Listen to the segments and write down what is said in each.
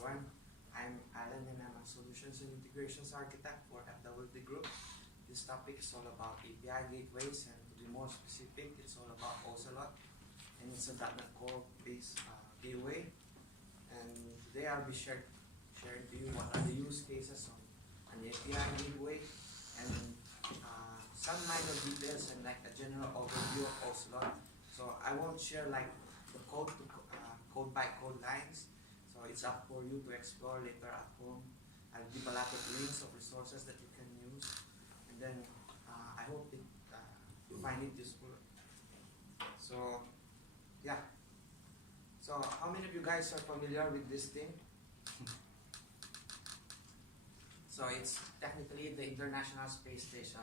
everyone. I'm Allan and I'm a Solutions and Integrations Architect for FWD Group. This topic is all about API gateways, and to be more specific, it's all about Ocelot, and it's a .NET Core based gateway. And today I'll be sharing to you what are the use cases of an API gateway and some minor details and like a general overview of Ocelot. So I won't share like the code by code lines. So it's up for you to explore later at home. I'll give a lot of links of resources that you can use, and then I hope you find it useful. So yeah. So how many of you guys are familiar with this thing? So it's technically the International Space Station.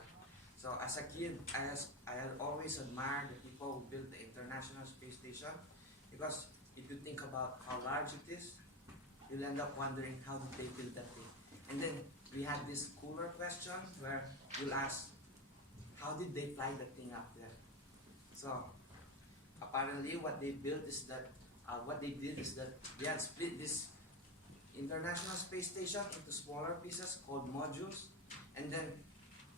So as a kid, I always admired the people who built the International Space Station, because if you think about how large it is, you'll end up wondering how did they build that thing. And then we had this cooler question where you'll ask, how did they fly the thing up there? So apparently what they did is that they had split this International Space Station into smaller pieces called modules, and then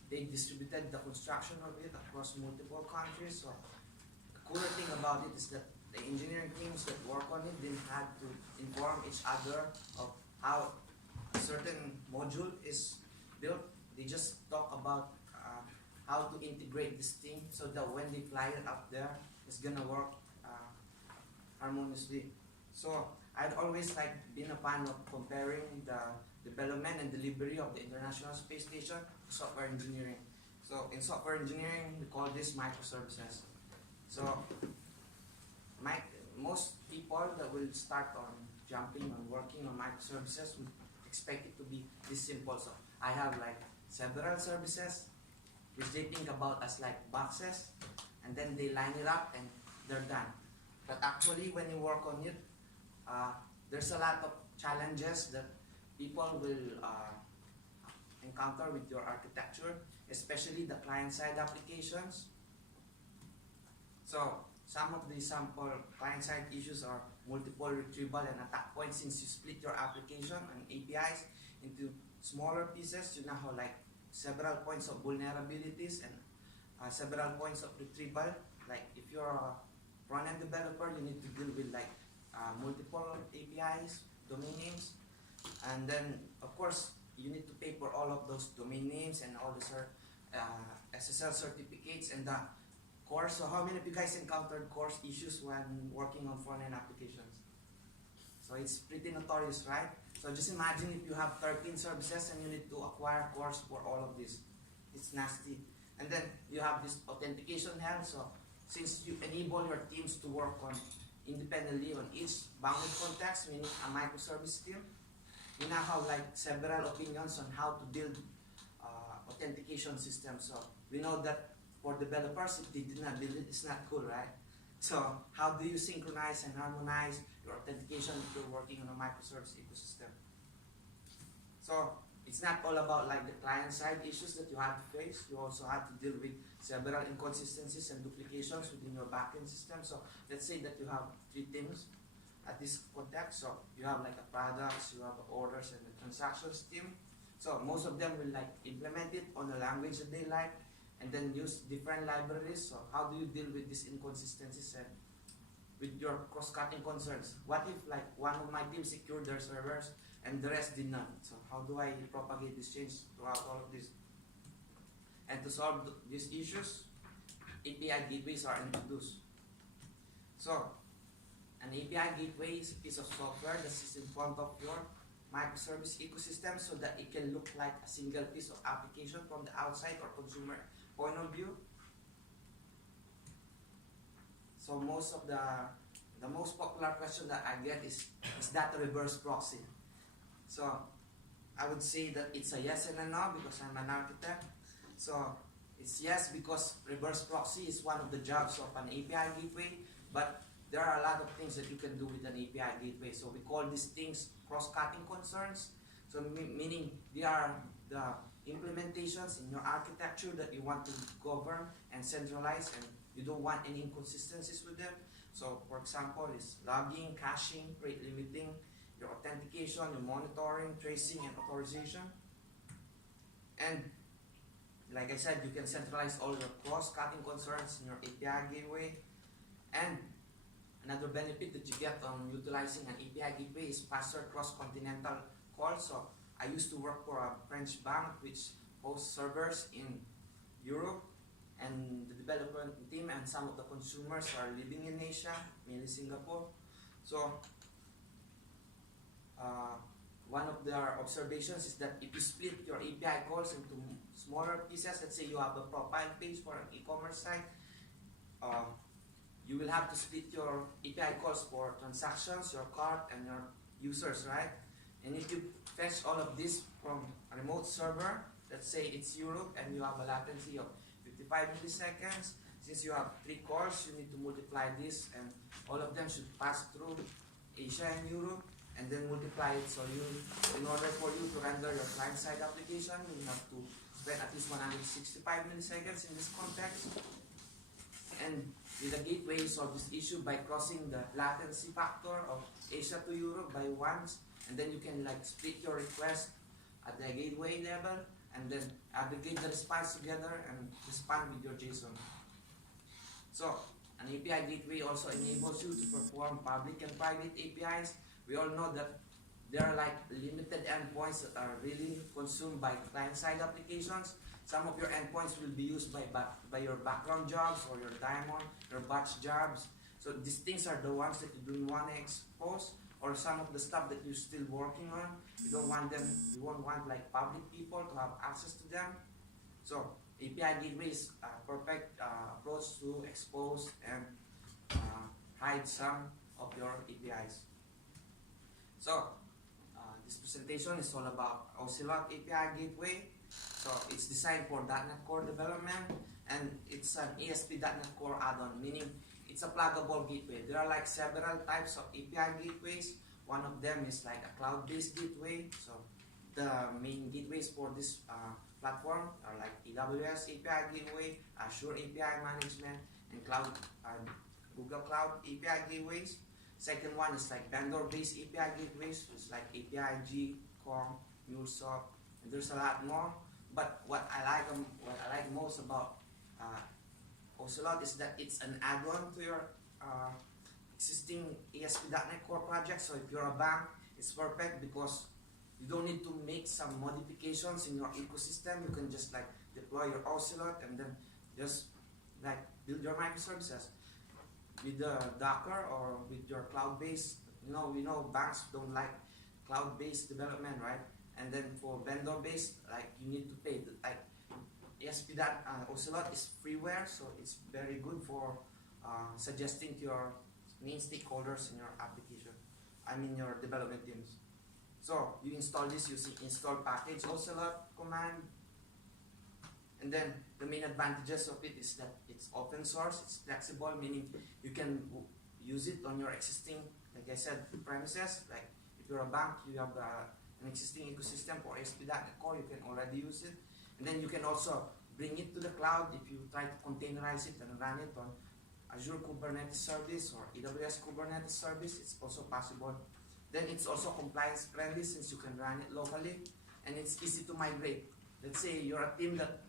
they distributed the construction of it across multiple countries. So the cooler thing about it is that the engineering teams that work on it didn't have to inform each other of how a certain module is built. They just talk about how to integrate this thing so that when they fly it up there, it's gonna work harmoniously. So I'd always been a fan of comparing the development and delivery of the International Space Station to software engineering. So in software engineering, we call this microservices. So most people that will start on jumping on working on microservices would expect it to be this simple. So I have several services which they think about as boxes, and then they line it up and they're done. But actually when you work on it, there's a lot of challenges that people will encounter with your architecture, especially the client-side applications. So some of the sample client-side issues are multiple retrieval and attack points. Since you split your application and APIs into smaller pieces, you now have several points of vulnerabilities and several points of retrieval. Like if you're a front-end developer, you need to deal with multiple APIs, domain names, and then of course you need to pay for all of those domain names and all the SSL certificates and the course. So how many of you guys encountered course issues when working on front-end applications? So it's pretty notorious, right? So just imagine if you have 13 services and you need to acquire course for all of this. It's nasty. And then you have this authentication hell. So since you enable your teams to work on independently on each bounded context, meaning a microservice team, we now have several opinions on how to build authentication systems. So we know that for developers, if they did not build it, it's not cool, right? So how do you synchronize and harmonize your authentication if you're working on a microservice ecosystem? So it's not all about the client-side issues that you have to face. You also have to deal with several inconsistencies and duplications within your backend system. So let's say that you have 3 teams at this context. So you have a products, you have orders, and the transactions team. So most of them will implement it on a language that they like, and then use different libraries. So how do you deal with these inconsistencies and with your cross-cutting concerns? What if one of my teams secured their servers and the rest did not? So how do I propagate this change throughout all of this? And to solve these issues, API gateways are introduced. So an API gateway is a piece of software that sits in front of your microservice ecosystem so that it can look like a single piece of application from the outside or consumer point of view. So most of the most popular question that I get is that a reverse proxy? So I would say that it's a yes and a no because I'm an architect. So it's yes because reverse proxy is one of the jobs of an API gateway, but there are a lot of things that you can do with an API gateway. So we call these things cross-cutting concerns. So meaning they are the implementations in your architecture that you want to govern and centralize, and you don't want any inconsistencies with them. So for example, is logging, caching, rate limiting, your authentication, your monitoring, tracing, and authorization. And like I said, you can centralize all your cross-cutting concerns in your API gateway. And another benefit that you get on utilizing an API gateway is faster cross-continental calls. So I used to work for a French bank which hosts servers in Europe, and the development team and some of the consumers are living in Asia, mainly Singapore. So one of their observations is that if you split your API calls into smaller pieces, let's say you have a profile page for an e-commerce site, you will have to split your API calls for transactions, your cart, and your users, right? And if you fetch all of this from a remote server, let's say it's Europe and you have a latency of 55 milliseconds, since you have 3 cores, you need to multiply this, and all of them should pass through Asia and Europe, and then multiply it. So in order for you to render your client-side application, you have to spend at least 165 milliseconds in this context. And with the gateway, you solve this issue by crossing the latency factor of Asia to Europe by once, and then you can like split your request at the gateway level, and then aggregate the response together and respond with your JSON. So an API gateway also enables you to perform public and private APIs. We all know that there are like limited endpoints that are really consumed by client-side applications. Some of your endpoints will be used by your background jobs or your daemon, your batch jobs. So these things are the ones that you don't want to expose, or some of the stuff that you're still working on. You don't want them, you won't want like public people to have access to them. So API gateway is a perfect approach to expose and hide some of your APIs. So this presentation is all about Ocelot API gateway. So it's designed for .NET Core development, and it's an ASP.NET Core add-on, meaning it's a pluggable gateway. There are like several types of API gateways. One of them is like a cloud-based gateway. So the main gateways for this platform are like AWS API gateway, Azure API management, and Google Cloud API gateways. Second one is like vendor-based API gateways, which is like APIG, Kong, MuleSoft, and there's a lot more. But what I like most about Ocelot is that it's an add-on to your existing ASP.NET Core project. So if you're a bank, it's perfect because you don't need to make some modifications in your ecosystem. You can just like deploy your Ocelot and then just like build your microservices with the Docker or with your cloud-based. We know banks don't like cloud-based development, right? And then for vendor-based, like you need to pay. Like Ocelot is freeware, so it's very good for suggesting to your main stakeholders in your application. Your development teams. So you install this using install package Ocelot command. And then the main advantages of it is that it's open source, it's flexible, meaning you can use it on your existing, like I said, premises. Like if you're a bank, you have an existing ecosystem for ASP.NET Core, you can already use it. And then you can also bring it to the cloud if you try to containerize it and run it on Azure Kubernetes Service or AWS Kubernetes Service. It's also possible. Then it's also compliance friendly since you can run it locally, and it's easy to migrate. Let's say you're a team that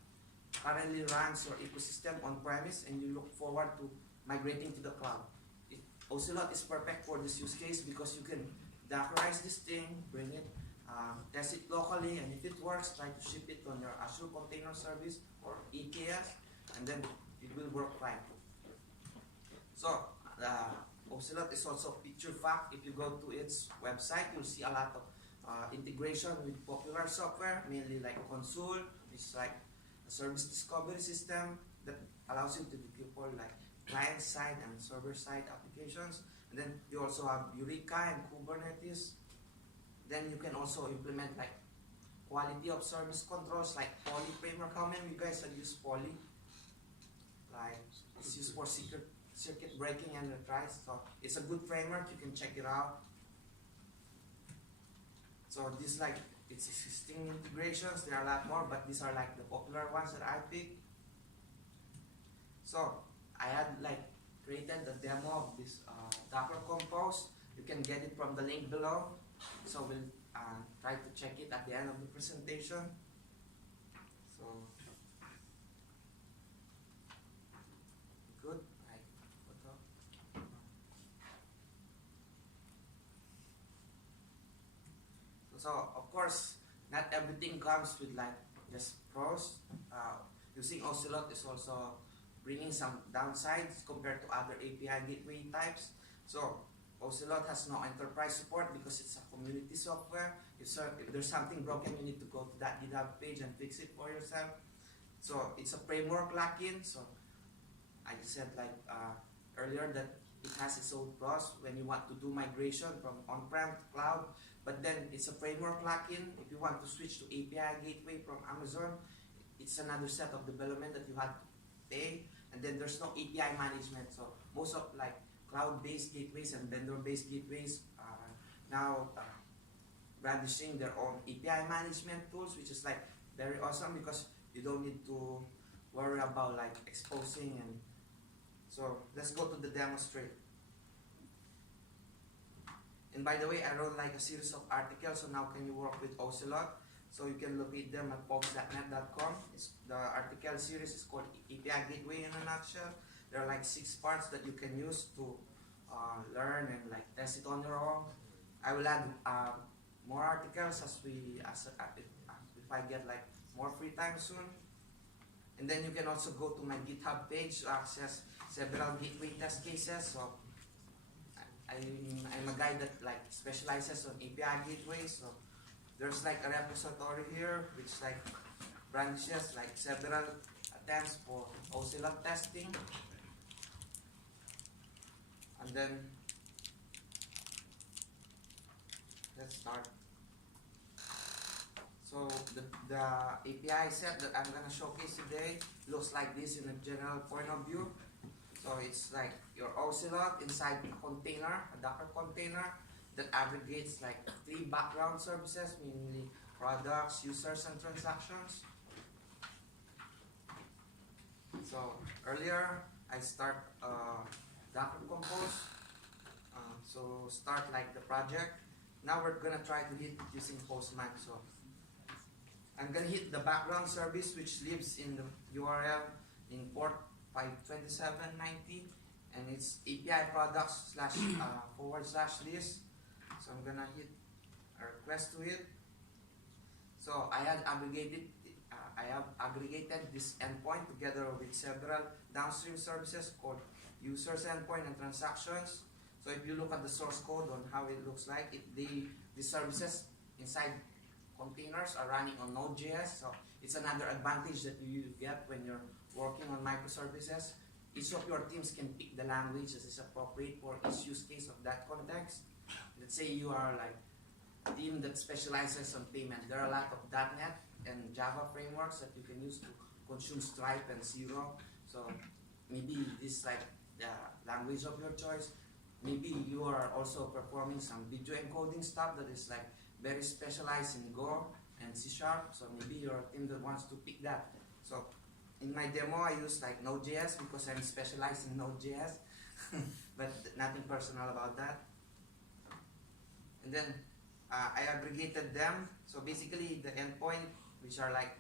currently runs your ecosystem on premise and you look forward to migrating to the cloud. Ocelot is perfect for this use case because you can Dockerize this thing, bring it, test it locally, and if it works, try to ship it on your Azure Container Service or EKS, and then it will work fine. So Ocelot is also feature fact. If you go to its website, you'll see a lot of integration with popular software, mainly like Console, which is like a service discovery system that allows you to decouple like client-side and server-side applications. And then you also have Eureka and Kubernetes. Then you can also implement like quality of service controls like Poly framework. How many of you guys have used Poly? Like it's used for circuit breaking and retries. So it's a good framework. You can check it out. So these like it's existing integrations. There are a lot more, but these are like the popular ones that I picked. So I had like created a demo of this Docker Compose. You can get it from the link below. So we'll try to check it at the end of the presentation. So good. So of course, not everything comes with like just pros. Using Ocelot is also bringing some downsides compared to other API gateway types. So Ocelot has no enterprise support because it's a community software. If there's something broken, you need to go to that GitHub page and fix it for yourself. So it's a framework lock-in. So I said like earlier that it has its own pros when you want to do migration from on-prem to cloud. But then it's a framework lock-in. If you want to switch to API gateway from Amazon, it's another set of development that you have to pay. And then there's no API management. So most of like cloud-based gateways and vendor-based gateways are now brandishing their own API management tools, which is like very awesome because you don't need to worry about like exposing. And so let's go to the demonstrate. And by the way, I wrote like a series of articles, so now can you work with Ocelot? So you can locate them at pogs.net.com. The article series is called API Gateway in a nutshell. There are like 6 parts that you can use to learn and like test it on your own. I will add more articles if I get like more free time soon. And then you can also go to my GitHub page to access several gateway test cases. So I'm a guy that like specializes on API gateways. So there's like a repository here which like branches like several attempts for Ocelot testing. And then let's start. So the API set that I'm gonna showcase today looks like this in a general point of view. So it's like your Ocelot inside a container, a Docker container that aggregates like 3 background services, mainly products, users, and transactions. So earlier I start Docker Compose. So start like the project. Now we're gonna try to hit it using Postman. So I'm gonna hit the background service which lives in the URL in port 52790, and it's API products / /list. So I'm gonna hit a request to it. So I have aggregated this endpoint together with several downstream services called users endpoint and transactions. So if you look at the source code on how it looks like, the services inside containers are running on Node.js. So it's another advantage that you get when you're working on microservices. Each of your teams can pick the language that is appropriate for each use case of that context. Let's say you are like a team that specializes on payment. There are a lot of .NET and Java frameworks that you can use to consume Stripe and Zero. So maybe this is like the language of your choice. Maybe you are also performing some video encoding stuff that is like very specialized in Go and C#. So maybe you're a team that wants to pick that. So in my demo, I use like Node.js because I'm specialized in Node.js, but nothing personal about that. And then I aggregated them. So basically, the endpoint, which are like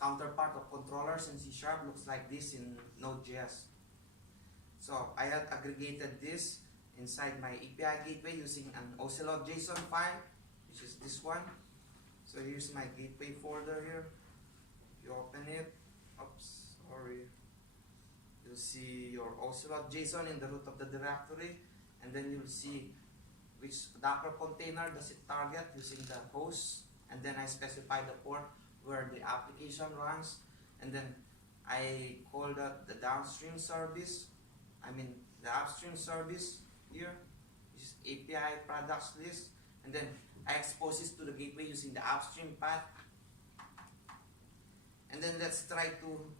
counterpart of controllers in C# looks like this in Node.js. So I had aggregated this inside my API gateway using an Ocelot JSON file, which is this one. So here's my gateway folder here. If you open it, oops, sorry. You'll see your Ocelot JSON in the root of the directory, and then you'll see which Docker container does it target using the host, and then I specify the port where the application runs, and then I call the downstream service. The upstream service here, which is API products list, and then I expose this to the gateway using the upstream path. And then let's try to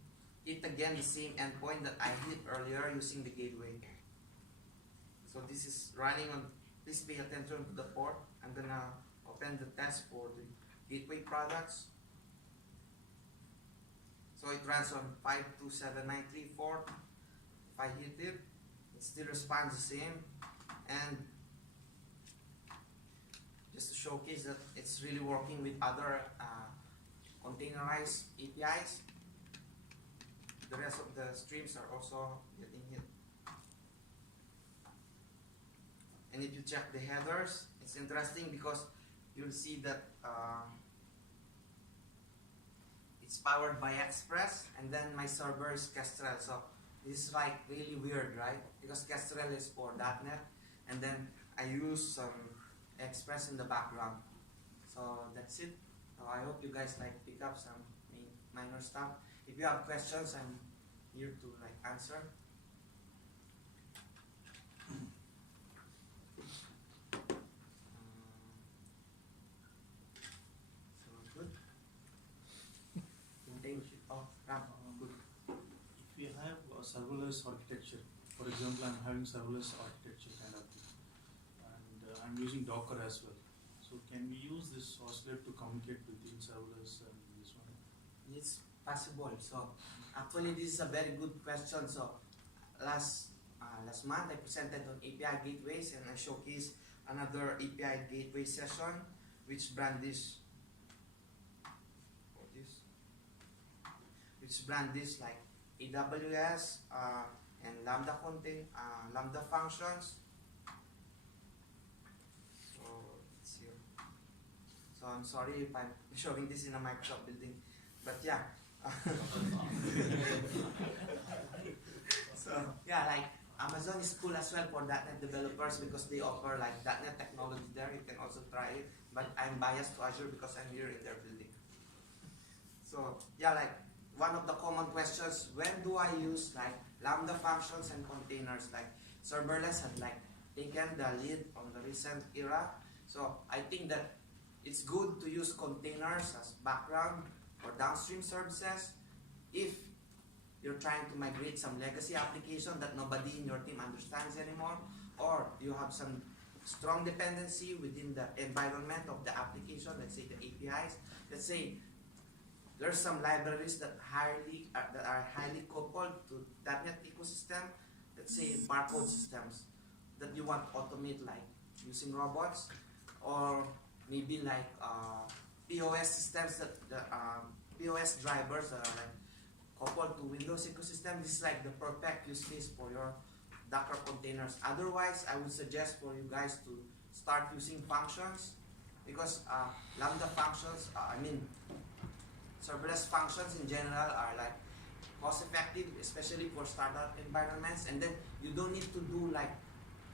hit again the same endpoint that I hit earlier using the gateway. So this is running on, please pay attention to the port. I'm gonna open the test for the gateway products. So it runs on 527934. If I hit it, it still responds the same. And just to showcase that it's really working with other containerized APIs. The rest of the streams are also getting hit. And if you check the headers, it's interesting because you'll see that it's powered by Express, and then my server is Kestrel. So this is like really weird, right? Because Kestrel is for .NET, and then I use some Express in the background. So that's it. So I hope you guys like pick up some minor stuff. If you have questions, I'm here to like answer. If we have a serverless architecture, for example, I'm having serverless architecture kind of thing, and I'm using Docker as well. So can we use this Ocelot to communicate between serverless and this one? It's possible. So actually, this is a very good question. So last month I presented on API gateways, and I showcased another API gateway session, which brand this like AWS and Lambda Lambda functions. So it's here. So I'm sorry if I'm showing this in a Microsoft building, but yeah. So yeah, like Amazon is cool as well for .NET developers because they offer like .NET technology there. You can also try it, but I'm biased to Azure because I'm here in their building. So yeah, like one of the common questions, when do I use like Lambda functions and containers? Like serverless had like taken the lead on the recent era. So I think that it's good to use containers as background or downstream services if you're trying to migrate some legacy application that nobody in your team understands anymore, or you have some strong dependency within the environment of the application, let's say the APIs. Let's say there's some libraries that are highly coupled to .NET ecosystem, let's say barcode systems that you want to automate, like using robots, or maybe like POS systems that POS drivers that are like coupled to Windows ecosystem. This is like the perfect use case for your Docker containers. Otherwise, I would suggest for you guys to start using functions, because Lambda functions, serverless functions in general are like cost effective, especially for startup environments, and then you don't need to do like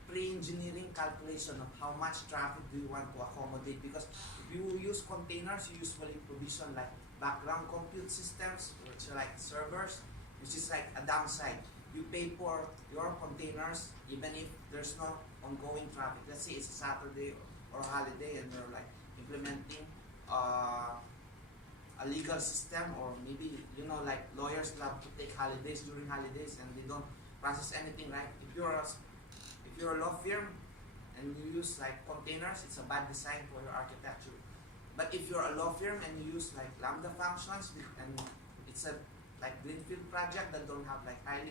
pre-engineering calculation of how much traffic do you want to accommodate, because if you use containers, you usually provision like background compute systems, which are like servers, which is like a downside. You pay for your containers even if there's no ongoing traffic. Let's say it's a Saturday or a holiday and they're like implementing a legal system, or maybe like lawyers love to take holidays during holidays and they don't process anything, right? If you're a law firm and you use like containers, it's a bad design for your architecture. But if you're a law firm and you use like Lambda functions and it's a like greenfield project that don't have like high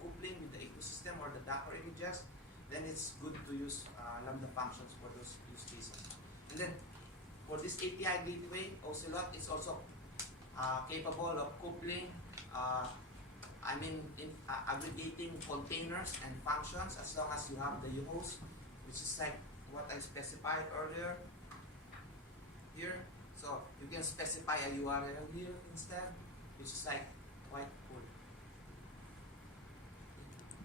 coupling with the ecosystem or the Docker images, then it's good to use Lambda functions for those use cases. And then for this API gateway, Ocelot is also capable of coupling, aggregating containers and functions as long as you have the host, which is like what I specified earlier here. So you can specify a URL here instead, which is like quite cool.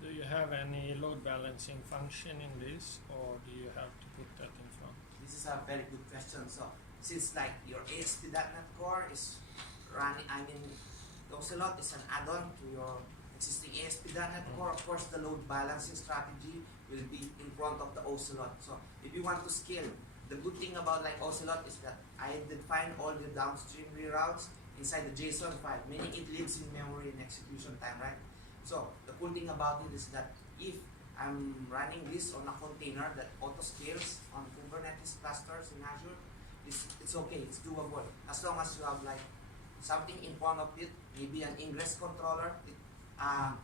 Do you have any load balancing function in this, or do you have to put that in front? This is a very good question. So since like your ASP.NET Core is running, Ocelot is an add-on to your existing ASP.NET Core, of course the load balancing strategy will be in front of the Ocelot. So if you want to scale, the good thing about like Ocelot is that I define all the downstream reroutes inside the JSON file, meaning it lives in memory and execution time, right? So the cool thing about it is that if I'm running this on a container that auto scales on Kubernetes clusters in Azure, it's okay, it's doable. As long as you have like something in front of it, maybe an ingress controller.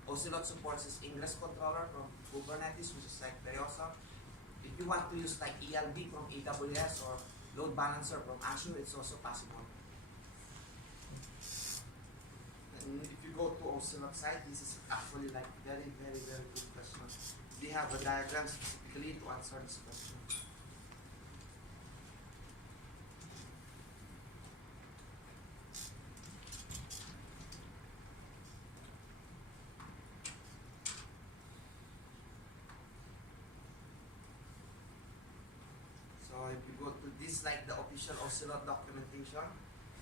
Ocelot supports this ingress controller from Kubernetes, which is like very awesome. If you want to use like ELB from AWS or load balancer from Azure, it's also possible. And if you go to Ocelot site, this is actually like very good question. They have a diagram specifically to answer this question. So if you go to this, like the official Ocelot documentation,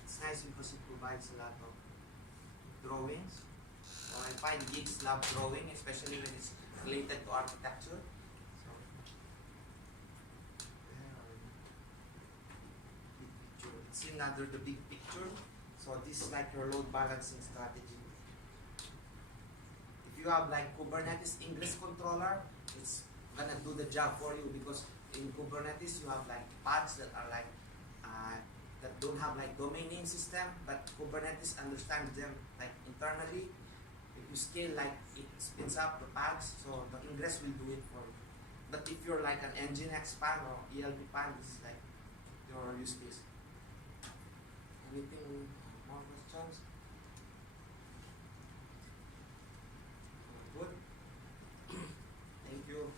it's nice because it provides a lot of drawings. So I find Geeks love drawing, especially when it's related to architecture. So it's in under the big picture. So this is like your load balancing strategy. If you have like Kubernetes Ingress controller, it's gonna do the job for you, because in Kubernetes you have like pods that are like that don't have like domain name system, but Kubernetes understands them like internally. If you scale, like it spins up the pods, so the Ingress will do it for you. But if you're like an Nginx pan or ELB pan, this is like your use case. Anything more questions? Good. Thank you.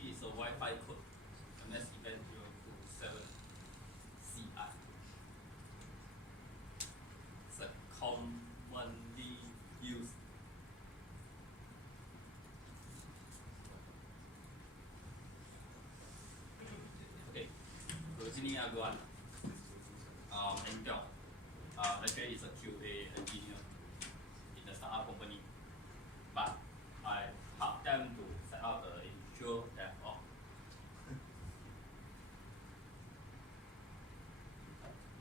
Is a Wi-Fi code, MS event 027 CI. It's a commonly used. Okay, originally I got Eng Teong. Actually, it's a QA engineer in a startup company, but I helped them to set up the Azure DevOps.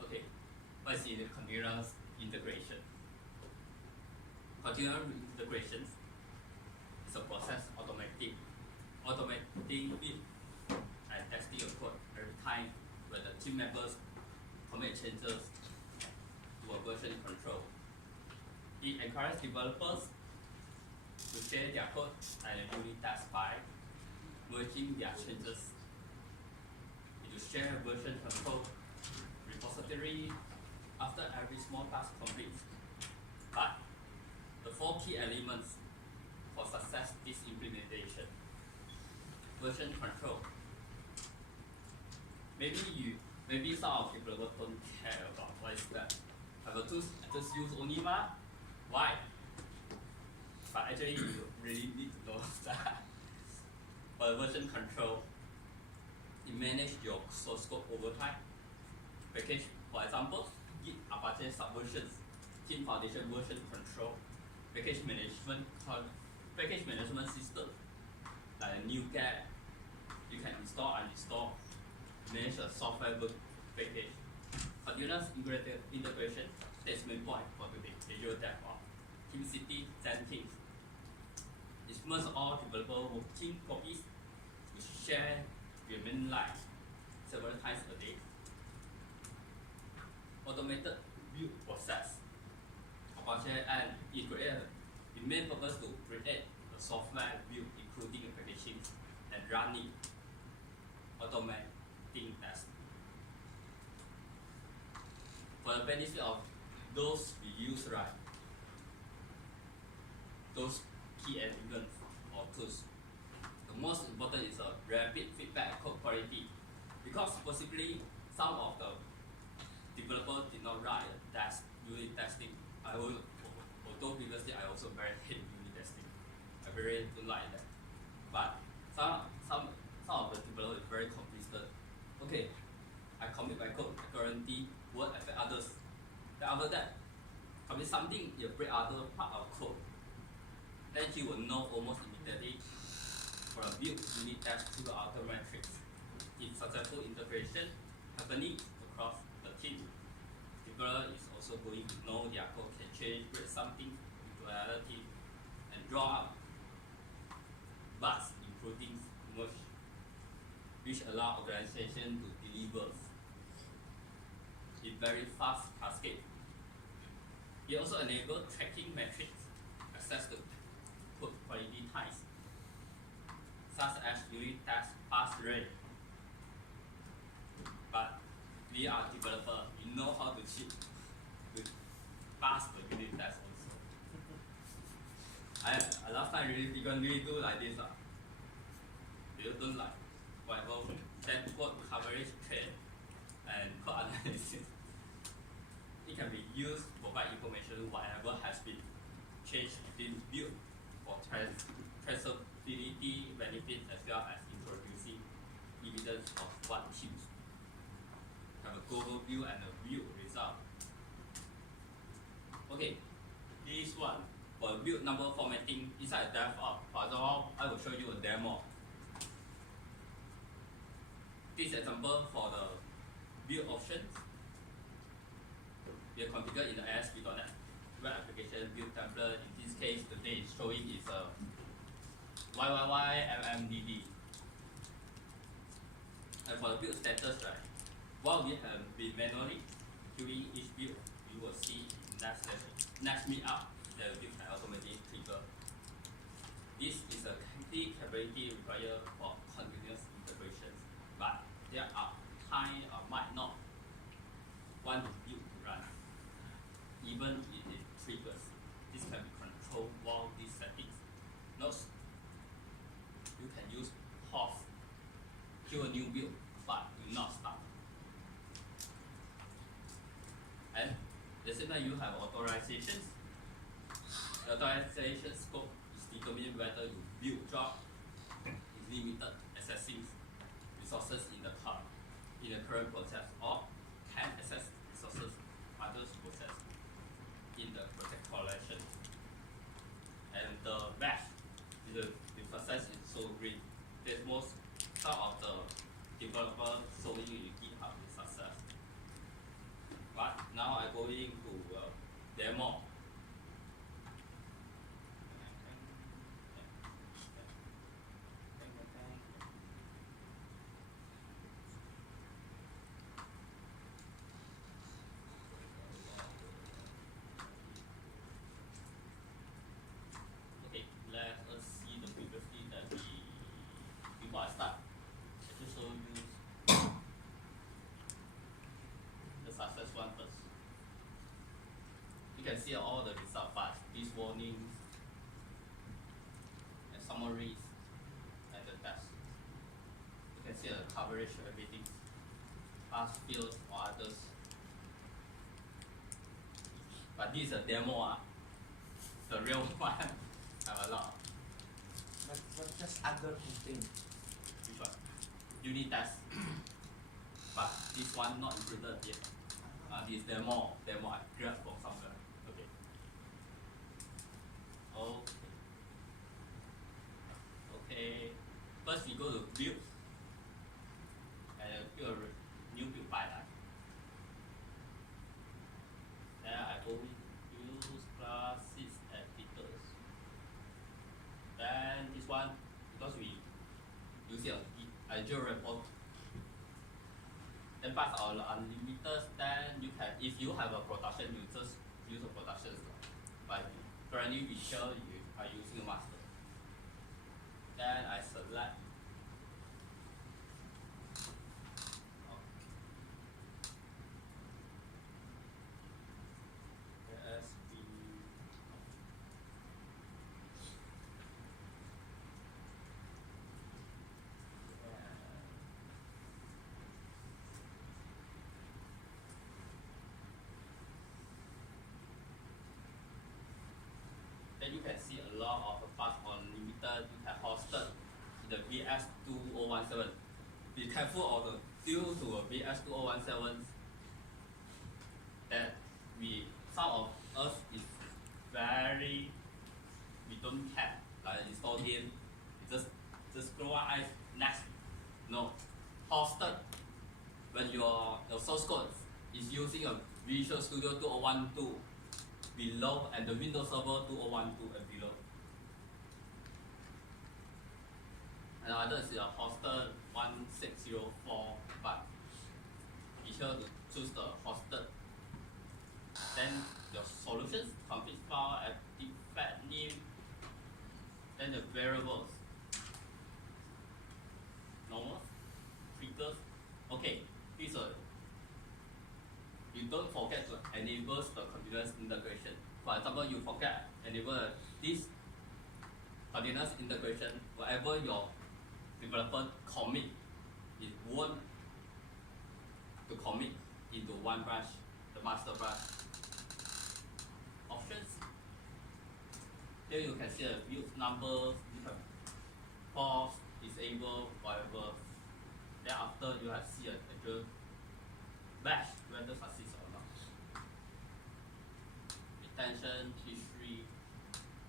Okay, let's see the continuous integration. Continuous integration is a process automating it and testing a code every time when the team members commit changes to a version control. It encourages developers to share their code and unit tests by merging their changes into shared version control repository after every small task completes. But the 4 key elements for success this implementation: version control. Maybe some of developers don't care about what is that. I will just use only Why? But actually, you really need to know that. For version control, it manages your source code over time. Package, for example, Git Apache Subversions, Team Foundation version control, package management system, like a new cat, you can install and install, manage a software package. Continuous integration, that's main point for today. Azure DevOps, TeamCity, Jenkins. It's merge all developer working copies to share your main line several times a day. Automated build process. Apache and Integratin. The main purpose to create a software build including the packaging and running, automating tests. For the benefit of those we use, right, those key elements or tools, the most important is a rapid feedback code quality, because possibly some of the developers did not write test unit testing. Although previously I also very hate unit testing, I very don't like that. But some of the developers are very consistent. Okay, I commit my code, I guarantee won't affect others. Then after that, commit something, you break other part of code. Then you will know almost immediately for a build unit test through outer metrics. If successful integration happening across the team, developer is also going to know their code can change, break something into another team, and draw up bugs, including merge, which allow organization to deliver in very fast cascade. It also enables tracking metrics, access to code quality times, such as unit test pass rate. But we are developer, we know how to cheat to pass the unit test also. I last time we can really do like this. You don't like whatever check code coverage trade and code analysis. It can be used to provide information whatever has been changed within build for traceability benefits, as well as introducing evidence of what teams have a global view and a view result. Okay, this one for build number formatting inside DevOps. For example, I will show you a demo. This example for the build options. We are configured in the ASP.NET web application build template. In this case, today it's showing is a YYYMMDD. And for the build status, right, while we have been manually queuing each build, you will see next meetup that will can automatically trigger. This is a key capability required for continuous integrations, but there are times might not want the build to run, even if it triggers. This can be controlled while these settings. Note, you can use pause, queue a new build, but do not start. And the same time you have authorizations. The authorization scope is determining whether your build job is limited, accessing resources in the cloud in the current process, or can access resources others process in the project collection. And the batch, the process is so green. There's most some of the developer showing you GitHub with success. But now I'm going to demo. Okay, let us see the previously that before I start. I just show you the success one first. You can see all the result files, these warnings and summaries and the test. You can see the coverage, everything, past fields or others. But this is a demo. the real one. Have a lot. But just other contain. Which one? Unit test. But this one not included yet. This demo I grabbed from somewhere. Okay. Okay. First we go to build and build a new build pipeline. Then I only use class 6 editors. Then this one, because we use it on Azure report. Then pass our unlimited, then you can, if you have a production, you just use a production slot. But currently we show you are using a master. Then I select. Then you can see a lot of fast unlimited you can host it in the VS2017. Be careful of the due to a VS2017 that some of us is very we don't have like install game. Just scroll one eyes next. No. Hosted when your source code is using a Visual Studio 2012 below and the Windows Server 2012 and below. Another is a hosted 1604, but be sure to choose the hosted. Then your solutions, config file, artifact name, then the variables. Normal, triggers. Okay, these are. You don't forget to enable the continuous integration. For example, you forget enable this continuous integration. Whatever your developer commit, it won't to commit into one branch, the master branch. Options. Here you can see a build numbers, you can pause, disable, whatever. Then after you have see a actual bash whether succeeds or not. Retention history.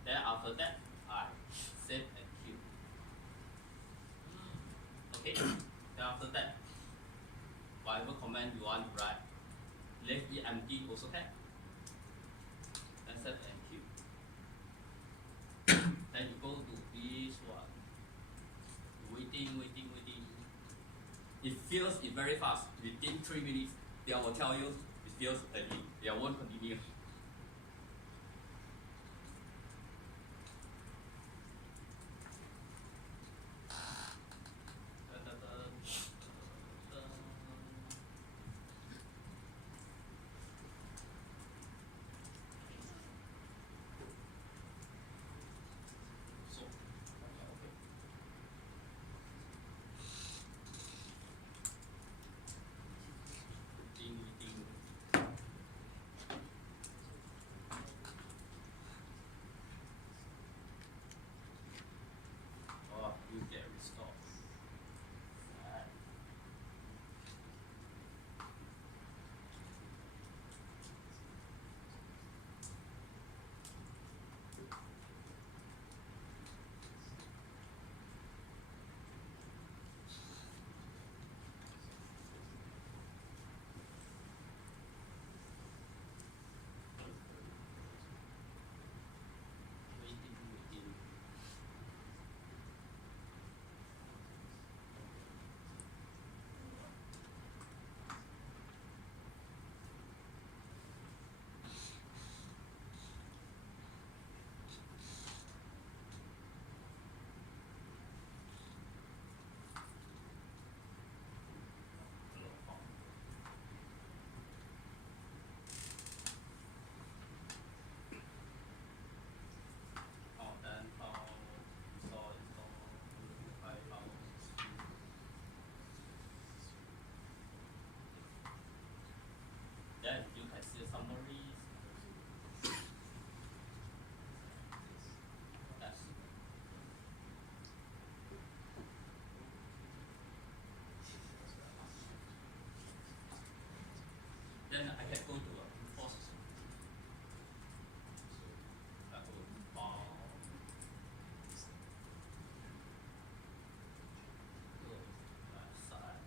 Then after that, I save and kill. Okay. Then after that, whatever command you want to write, leave it empty also can. Then save and kill. Then you go to this one. Waiting. It feels it very fast. Within 3 minutes, they will tell you it feels early. They won't continue. Then I can go to a post. I go side.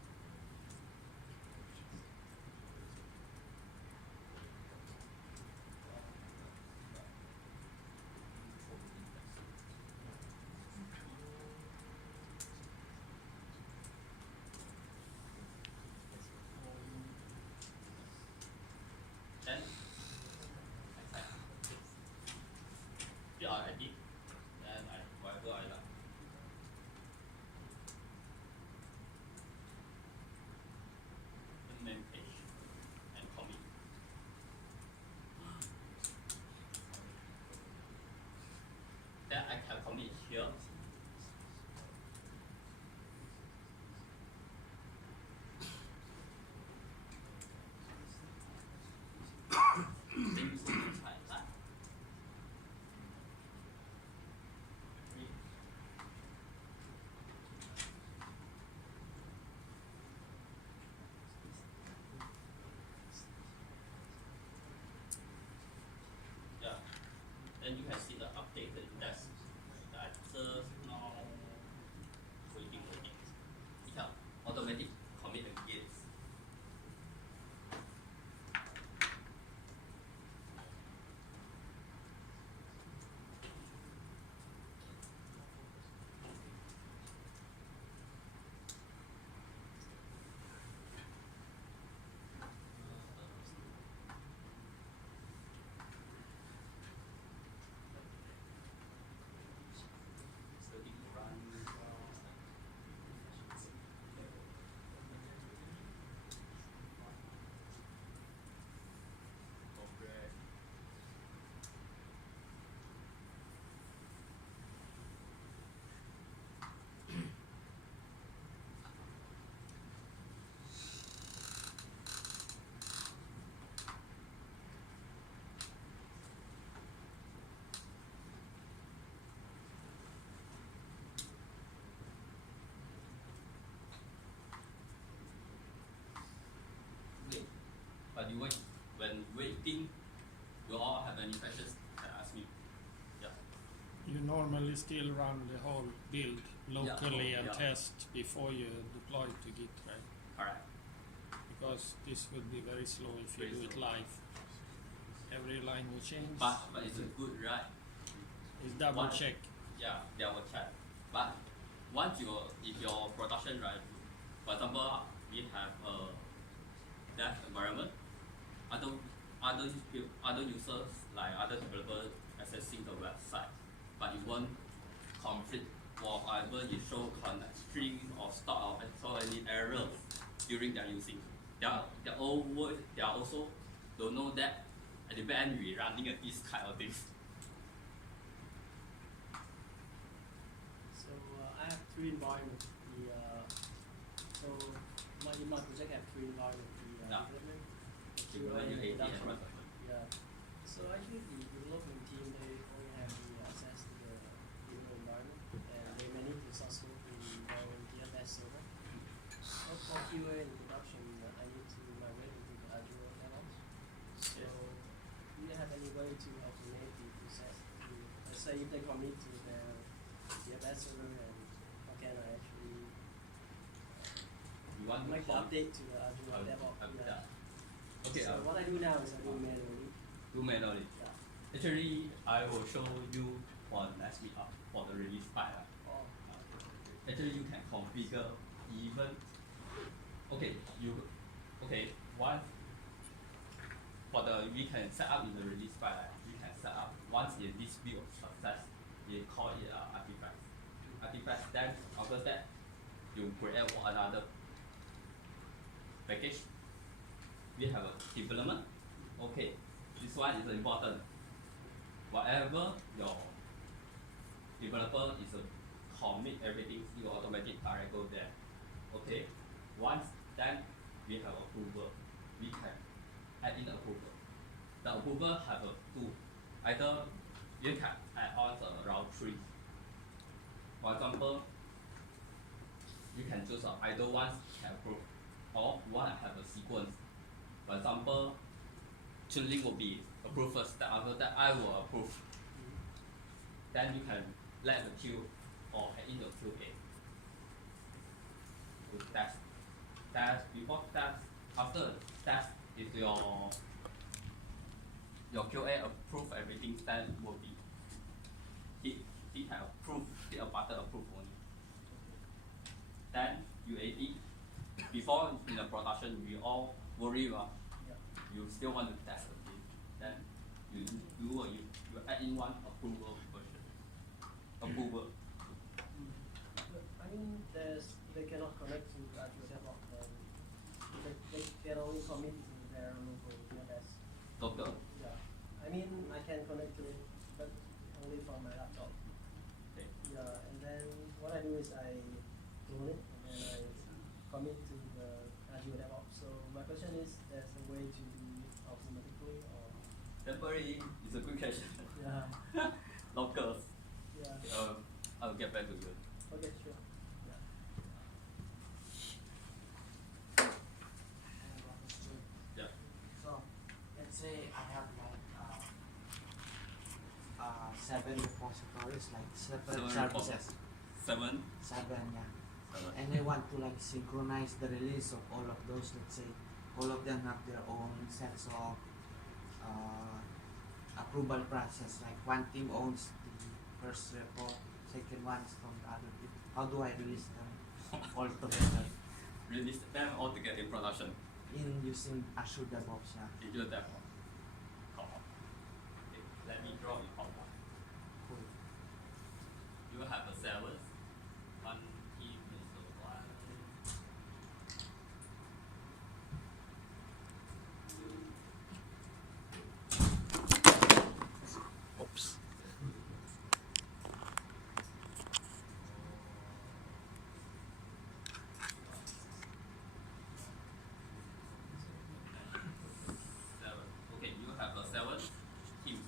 Then I type. Yeah, I did. Then whatever I like. The main page and commit. Then I can commit here. Things will try that. Yeah. Then you can see the updated index. That now waiting. It have automatic commit again. Starting to run. Okay. Okay. But you wait. When waiting, you all have any questions? Can ask me. Yeah. You normally still run the whole build locally and yeah. test before you deploy to Git, right? Alright. Because this would be very slow if you Very do it slow. live. Every line will change. But it's a good right. It's double One- check. Yeah, they will check. But once if your production right, for example, we have a dev environment, other users like other developers accessing the website, but it won't conflict or either it show connect string or stop or show any errors during their using. They are also don't know that at the back end we running this kind of things. So I have three environments. In my project I have three environments. Yeah. Development, Development, and UAT, and production. development. Yeah. So actually the development team they only have the access to the environment and they manage the source code in their own DFS server. But for QA and production, I need to migrate into the Azure DevOps. So do you have any way to automate the process? Let's say if they commit to the DFS server, and how can I actually You want to make the call update to the Azure DevOps? yeah. Okay, So what I do now is I do manually. do manually. Yeah. Actually, I will show you on next Meetup for the release file. Oh. Actually, you can configure even. Once for the we can set up in the release file. We can set up once in this build success. We call it artifact. Artifact. Then after that, you create another package. We have a development. Okay, this one is important. Whatever your developer is commit everything, you automatically direct go there. Okay, once then we have approval. We can add in approval. The approval have a two. Either you can add on the round tree. For example, you can choose either one can approve or you want to have a sequence. For example, choosing will be approve first. Then after that, I will approve. Then you can let the queue or add in the QA to test. Test before test, after test, if your QA approve everything, then will be hit a button approve only. Then UAT. Before in the production, we all worry about you still want to test again. Then you add in one approval version. Approval. I mean, they cannot connect to Azure DevOps. They can only commit to their local DNS. Local. Yeah. I mean, I can connect to it, but only from my laptop. Okay. Yeah, and then what I do is I clone it and then I commit to the Azure DevOps. So my question is, there's a way to do it automatically or? Temporary is a good question. Yeah. Local. Yeah. I'll get back to you. Okay, sure. Yeah. Yeah. So let's say I have like 7 repositories, like separate services. Seven. 7, yeah. And I want to like synchronize the release of all of those. Let's say all of them have their own sets of approval process. Like one team owns the first repo, second one is from the other team. How do I release them all together? Release them all together in production. In using Azure DevOps, yeah. Azure DevOps. Okay, let me draw the outline. Cool. You will have a server. One team is the one. Oops. Seven. Okay, you have a 7 teams.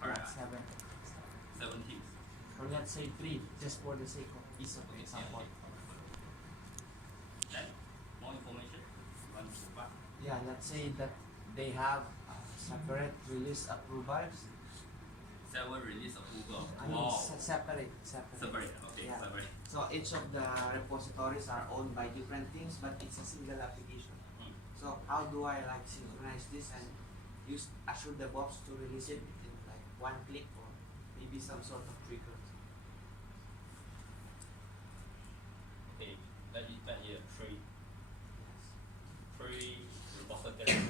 Yeah, Alright. 7. 7 teams. Or let's say 3, just for the sake of ease of Okay, example. Then, more information. One to back. Yeah, let's say that they have separate release approvals. 7 release approval. I mean, Wow. separate. Separate. Okay, Yeah. separate. So each of the repositories are owned by different teams, but it's a single application. Hmm. So how do I like synchronize this and use Azure DevOps to release it in like one click or maybe some sort of trigger? Okay, let me bet here 3 Yes. repositories.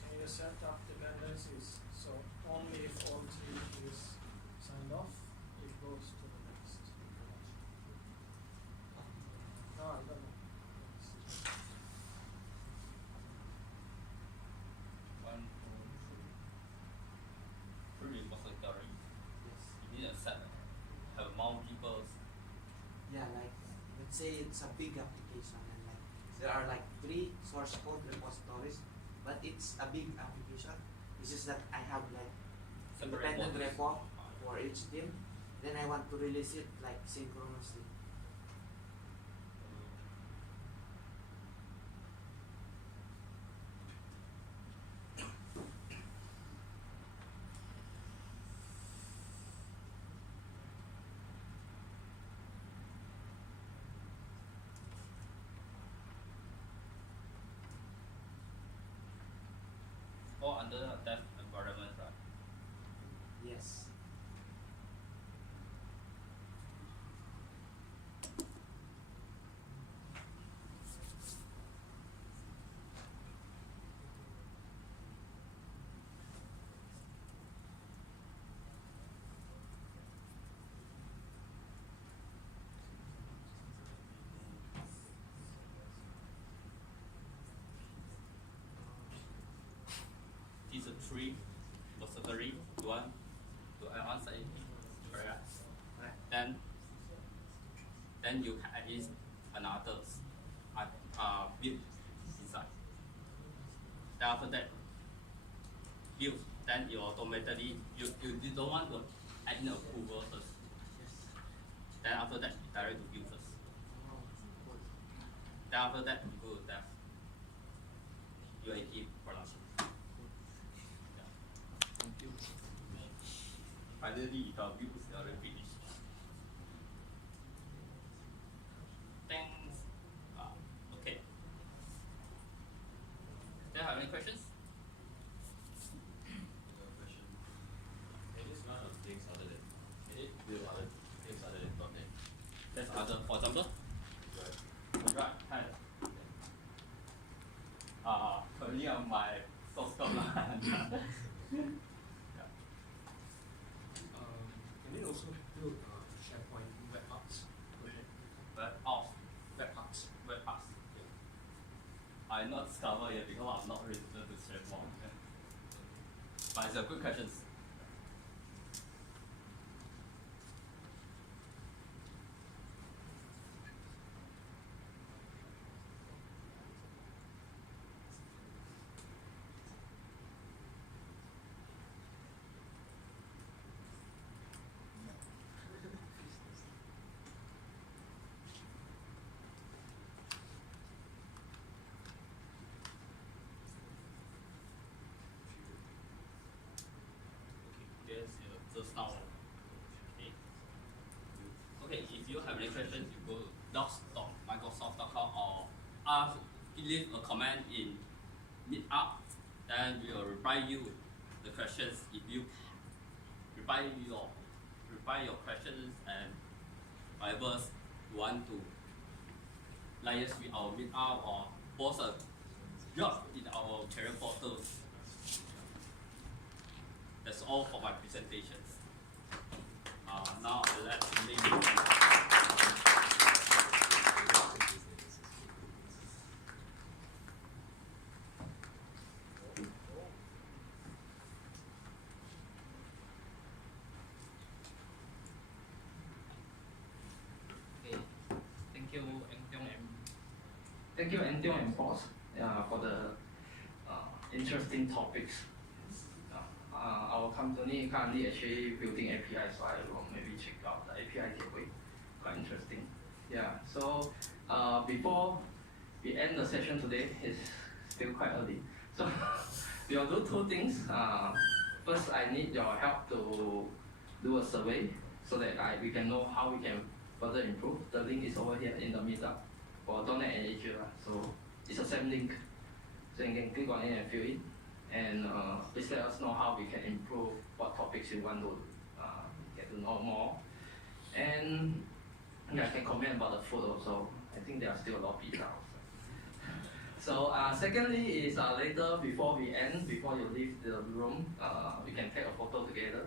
Can you set up dependencies so only if all 3 is signed off, it goes to the next? No, I don't know. One, two, three repository. Yes. You need a set. Have multiple. Yeah, like let's say it's a big application and like there are like 3 source code repositories, but it's a big application. It's just that I have like Separate independent modules. repo for each team. Then I want to release it like synchronously. All under a dev environment, right? Yes. These are 3 repository. You want to add on side, correct? Right. Then you can add in another build inside. Then after that, build. Then you automatically you don't want to add in approval first. Then after that, you direct to build first. Then after that, you go to dev, UAT production. Yeah. Thank you. Finally, the build is already finished. Thanks. Okay. Do you have any questions? Question. Can you run on things other than, can it build other things other than .NET? That's other, for example? Right, kind of. Currently on my source code lah. Yeah. Can they also build SharePoint web apps? Web apps. I not discover yet because I'm not registered to SharePoint. But it's a good question. Yes, just now. Okay. Okay, if you have any questions, you go to docs.microsoft.com or leave a comment in Meetup, then we will reply you the questions. If you reply your questions and whatever you want to liaise with our Meetup or post a job in our career portals. That's all for my presentations. Now let's Okay, thank you, Eng Teong and Pogs, for the interesting topics. Our company currently actually building APIs, so I will maybe check out the API gateway. Quite interesting. Yeah. So before we end the session today, it's still quite early. So we will do two things. First, I need your help to do a survey so that we can know how we can further improve. The link is over here in the Meetup for .NET and Azure. So it's the same link. So you can click on it and fill it. And please let us know how we can improve, what topics you want to get to know more. And yeah, I can comment about the food also. I think there are still a lot of pizza outside. So secondly is later before we end, before you leave the room, we can take a photo together.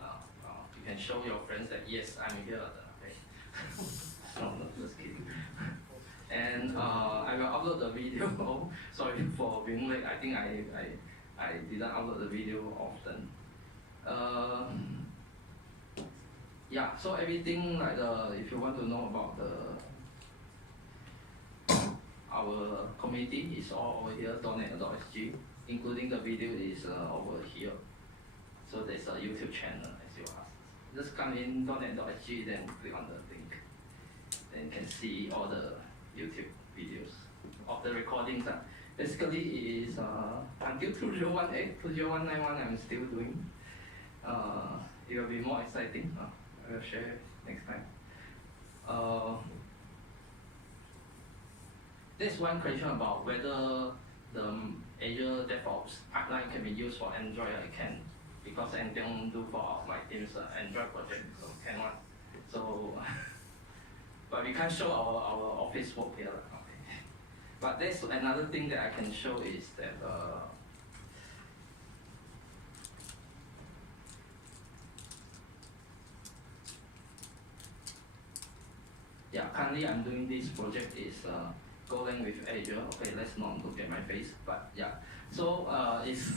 You can show your friends that yes, I'm here. Okay. No, just kidding. And I will upload the video. Sorry for being late. I think I didn't upload the video often. Yeah, so everything like if you want to know about our community is all over here, .NET.sg, including the video is over here. So there's a YouTube channel as you asked. Just come in .NET.sg, then click on the link. Then you can see all the YouTube videos of the recordings. Basically, it is until 2018, 2091 I'm still doing. It will be more exciting. I will share next time. There's one question about whether the Azure DevOps pipeline can be used for Android. I can, because Eng Teong do for my team's Android project, so cannot. So, but we can't show our office work here. Okay. But there's another thing that I can show is that yeah, currently I'm doing this project is Golang with Azure. Okay, let's not look at my face, but yeah. So it's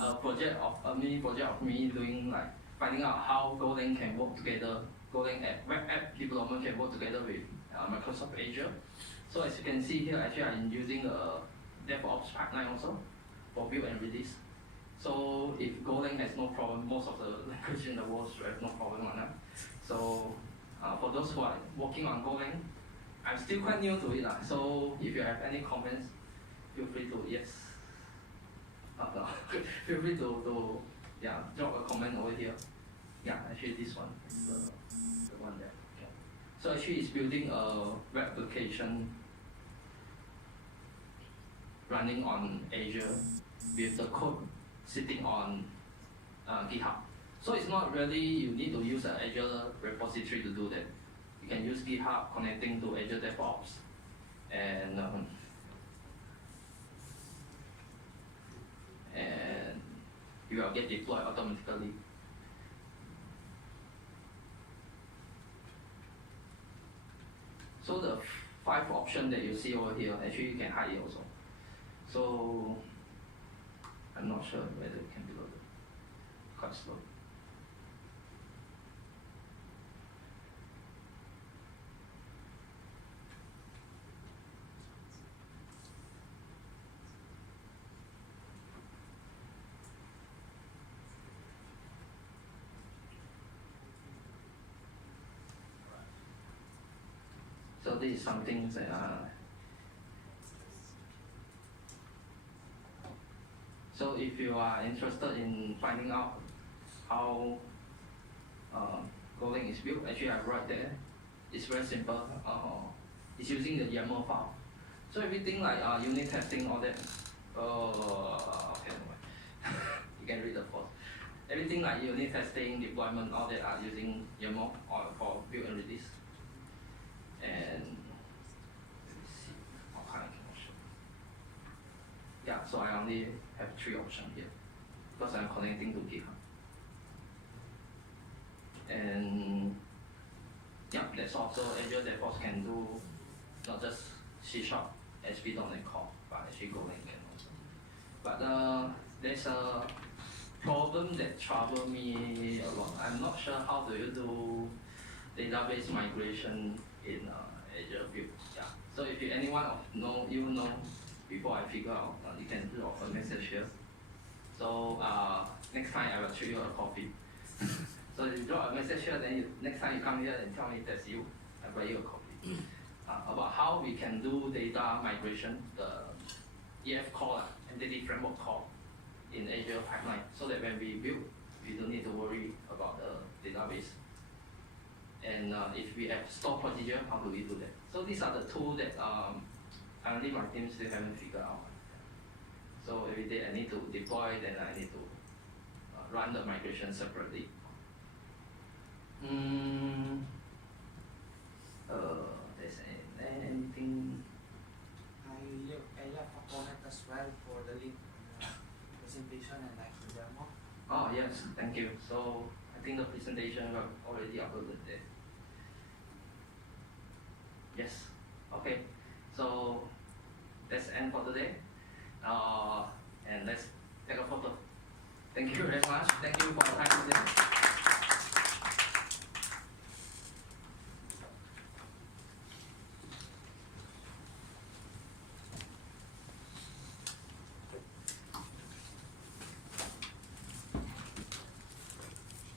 a mini project of me doing like finding out how Golang can work together. Golang web app development can work together with Microsoft Azure. So as you can see here, actually I'm using a DevOps pipeline also for build and release. So if Golang has no problem, most of the language in the world should have no problem on that. So For those who are working on Golang, I'm still quite new to it, so if you have any comments, feel free to feel free to drop a comment over here. Yeah, actually this one is the one there. Yeah. So actually it's building a web application running on Azure with the code sitting on GitHub. So it's not really you need to use an Azure repository to do that. You can use GitHub connecting to Azure DevOps, and you will get deployed automatically. So the 5 options that you see over here, actually you can hide it also. So I'm not sure whether it can be loaded. Quite slow. So this is something that so if you are interested in finding out how Golang is built, actually I wrote there. It's very simple. It's using the YAML file. So everything like unit testing, all that. Okay, you can read the post. Everything like unit testing, deployment, all that are using YAML for build and release. And let me see what kind of connection. Yeah, so I only have 3 options here because I'm connecting to GitHub. And yeah, that's also Azure DevOps can do not just C# ASP.NET Core, but actually Golang can also. But there's a problem that troubles me a lot. I'm not sure how do you do database migration in Azure build. Yeah. So if anyone know before I figure out, you can drop a message here. So next time I will treat you a copy. So you drop a message here, then next time you come here and tell me that's you, I buy you a copy. About how we can do data migration, the EF call, Entity Framework call in Azure pipeline, so that when we build, we don't need to worry about the database. And if we have store procedure, how do we do that? So these are the tools that currently my team still haven't figured out. So every day I need to deploy, then I need to run the migration separately. There's anything? I left a comment as well for the link presentation and like the demo. Oh yes, thank you. So I think the presentation was already uploaded there. Yes. Okay. So let's end for today. And let's take a photo. Thank you very much. Thank you for your time today.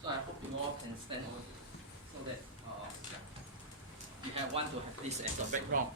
So I hope you all can stand over here so that you have to have this as a background.